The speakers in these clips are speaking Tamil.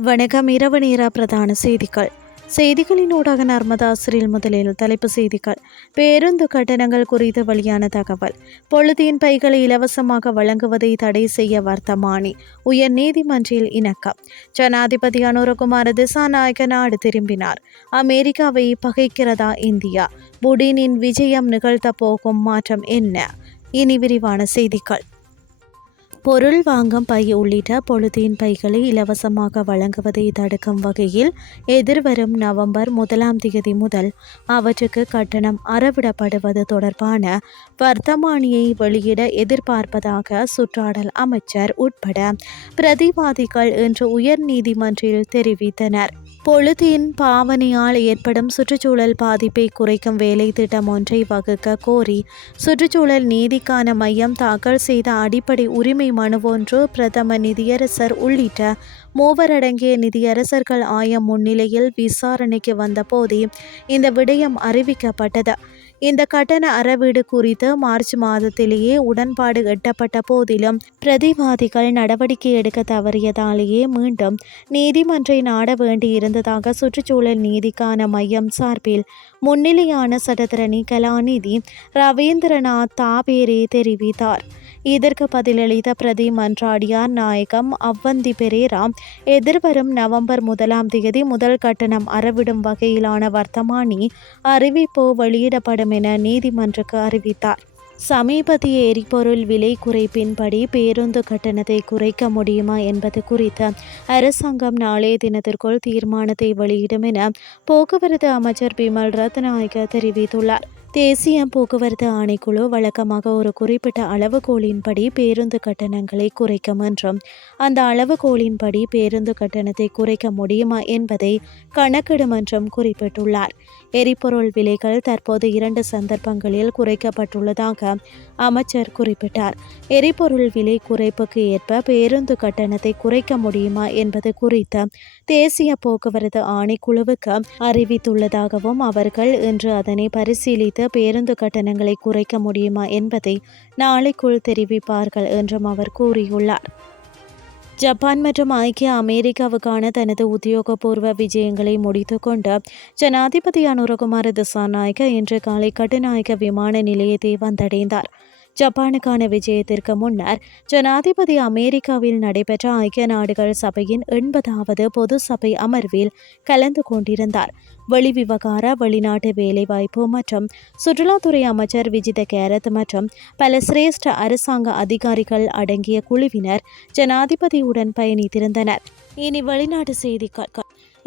வணக்கம். இரவு நேர பிரதான செய்திகள். செய்திகளினூடாக நர்மதா சிறில் முதலில் தலைப்பு செய்திகள். பேருந்து கட்டணங்கள் குறித்து வெளியான தகவல். பொழுதின் பைகளை இலவசமாக வழங்குவதை தடை செய்ய வர்த்தமானி. உயர் நீதிமன்றில் இணக்கம். ஜனாதிபதி அனுரகுமார திசாநாயக நாடு திரும்பினார். அமெரிக்காவை பகைக்கிறதா இந்தியா? புடினின் விஜயம் நிகழ்த்த போகும் மாற்றம் என்ன? இனி விரிவான செய்திகள். பொருள் வாங்கும் பை உள்ளிட்ட பொழுதின் பைகளை இலவசமாக வழங்குவதை தடுக்கும் வகையில் எதிர்வரும் நவம்பர் முதலாம் தேதி முதல் அவற்றுக்கு கட்டணம் அறவிடப்படுவது தொடர்பான வர்த்தமானியை வெளியிட எதிர்பார்ப்பதாக சுற்றாடல் அமைச்சர் உட்பட பிரதிவாதிகள் இன்று உயர் நீதிமன்றில் தெரிவித்தனர். பொழுதின் பாவனையால் ஏற்படும் சுற்றுச்சூழல் பாதிப்பை குறைக்கும் வேலை திட்டம் ஒன்றை வகுக்க கோரி சுற்றுச்சூழல் நீதிக்கான மையம் தாக்கல் செய்த அடிப்படை உரிமை மனு ஒன்று பிரதம நிதியரசர் உள்ளிட்ட மூவரடங்கிய நிதியரசர்கள் ஆயம் முன்னிலையில் விசாரணைக்கு வந்தபோதே இந்த விடயம் அறிவிக்கப்பட்டது. இந்த கட்டண அறவீடு குறித்து மார்ச் மாதத்திலேயே உடன்பாடு எட்டப்பட்ட போதிலும் பிரதிவாதிகள் நடவடிக்கை எடுக்க தவறியதாலேயே மீண்டும் நீதிமன்றை நாட வேண்டியிருந்ததாக சுற்றுச்சூழல் நீதிக்கான மையம் சார்பில் முன்னிலையான சட்டத்திரணி கலாநிதி ரவீந்திரநாத் தாபேரே தெரிவித்தார். இதற்கு பதிலளித்த பிரதி மன்றாடியார் நாயகம் அவ்வந்தி பெரேரா எதிர்வரும் நவம்பர் முதலாம் தேதி முதல் கட்டணம் அறவிடும் வகையிலான வர்த்தமானி அறிவிப்பு வெளியிடப்படும் என நீதிமன்றுக்கு அறிவித்தார். சமீபத்திய எரிபொருள் விலை குறைப்பின்படி பேருந்து கட்டணத்தை குறைக்க முடியுமா என்பது குறித்து அரசாங்கம் நாளைய தினத்திற்குள் தீர்மானத்தை வெளியிடும் என போக்குவரத்து அமைச்சர் பிமல் ரத்நாயக தெரிவித்துள்ளார். தேசிய போக்குவரத்து ஆணைக்குழு வழக்கமாக ஒரு குறிப்பிட்ட அளவுகோலின்படி பேருந்து கட்டணங்களை குறைக்கும் என்றும் அந்த அளவுகோலின்படி பேருந்து கட்டணத்தை குறைக்க முடியுமா என்பதை கணக்கிடும் என்றும் குறிப்பிட்டுள்ளார். எரிபொருள் விலைகள் தற்போது இரண்டு சந்தர்ப்பங்களில் குறைக்கப்பட்டுள்ளதாக அமைச்சர் குறிப்பிட்டார். எரிபொருள் விலை குறைப்புக்கு ஏற்ப பேருந்து கட்டணத்தை குறைக்க முடியுமா என்பது குறித்து தேசிய போக்குவரத்து ஆணைக்குழுவுக்கு அறிவித்துள்ளதாகவும் அவர்கள் இன்று அதனை பரிசீலித்து பேருந்து கட்டணங்களை குறைக்க முடியுமா என்பதை நாளைக்குள் தெரிவிப்பார்கள் என்றும் அவர் கூறியுள்ளார். ஜப்பான் மற்றும் ஐக்கிய அமெரிக்காவுக்கான தனது உத்தியோகபூர்வ விஜயங்களை முடித்துக்கொண்டு ஜனாதிபதி அனுரகுமார திசாநாயக்க இன்று காலை கட்டுநாயக்க விமான நிலையத்தை வந்தடைந்தார். ஜப்பானுக்கான விஜயத்திற்கு முன்னர் ஜனாதிபதி அமெரிக்காவில் நடைபெற்ற ஐக்கிய நாடுகள் சபையின் எண்பதாவது பொது சபை அமர்வில் கலந்து கொண்டிருந்தார். வெளிவிவகார வெளிநாட்டு வேலைவாய்ப்பு மற்றும் சுற்றுலாத்துறை அமைச்சர் விஜித கேரத் மற்றும் பல சிரேஷ்ட அரசாங்க அதிகாரிகள் அடங்கிய குழுவினர் ஜனாதிபதியுடன் பயணித்திருந்தனர். இனி வெளிநாட்டு செய்திகள்.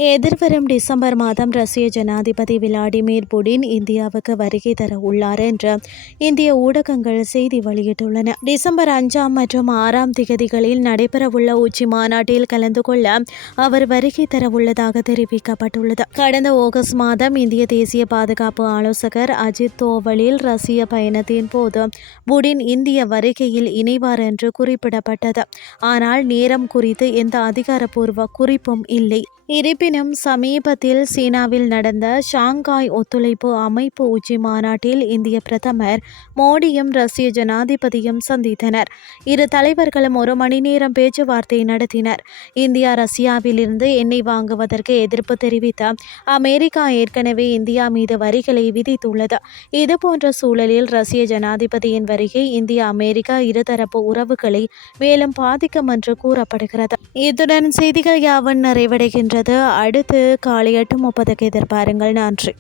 எதிர்வரும் டிசம்பர் மாதம் ரஷ்ய ஜனாதிபதி விளாடிமிர் புடின் இந்தியாவுக்கு வருகை தர உள்ளார் என்று இந்திய ஊடகங்கள் செய்தி வெளியிட்டுள்ளன. டிசம்பர் அஞ்சாம் மற்றும் ஆறாம் திகதிகளில் நடைபெறவுள்ள உச்சி மாநாட்டில் கலந்து கொள்ள அவர் வருகை தர உள்ளதாக தெரிவிக்கப்பட்டுள்ளது. கடந்த ஆகஸ்ட் மாதம் இந்திய தேசிய பாதுகாப்பு ஆலோசகர் அஜித் தோவலில் ரஷ்ய பயணத்தின் போது புடின் இந்திய வருகையில் இணைவார் என்று குறிப்பிடப்பட்டது. ஆனால் நேரம் குறித்து எந்த அதிகாரப்பூர்வ குறிப்பும் இல்லை. இருப்பினும் சமீபத்தில் சீனாவில் நடந்த ஷாங்காய் ஒத்துழைப்பு அமைப்பு உச்சி மாநாட்டில் இந்திய பிரதமர் மோடியும் ரஷ்ய ஜனாதிபதியும் சந்தித்தனர். இரு தலைவர்களும் ஒரு மணி நேரம் பேச்சுவார்த்தை நடத்தினர். இந்தியா ரஷ்யாவிலிருந்து எண்ணெய் வாங்குவதற்கு எதிர்ப்பு தெரிவித்த அமெரிக்கா ஏற்கனவே இந்தியா மீது வரிகளை விதித்துள்ளது. இதுபோன்ற சூழலில் ரஷ்ய ஜனாதிபதியின் வருகை இந்தியா அமெரிக்கா இருதரப்பு உறவுகளை மேலும் பாதிக்கும் என்று கூறப்படுகிறது. இத்துடன் செய்திகள் யாவன் நிறைவடைகின்றது. அடுத்து காலை எட்டு முப்பதுக்கு எதிர்பாருங்கள். நன்றி.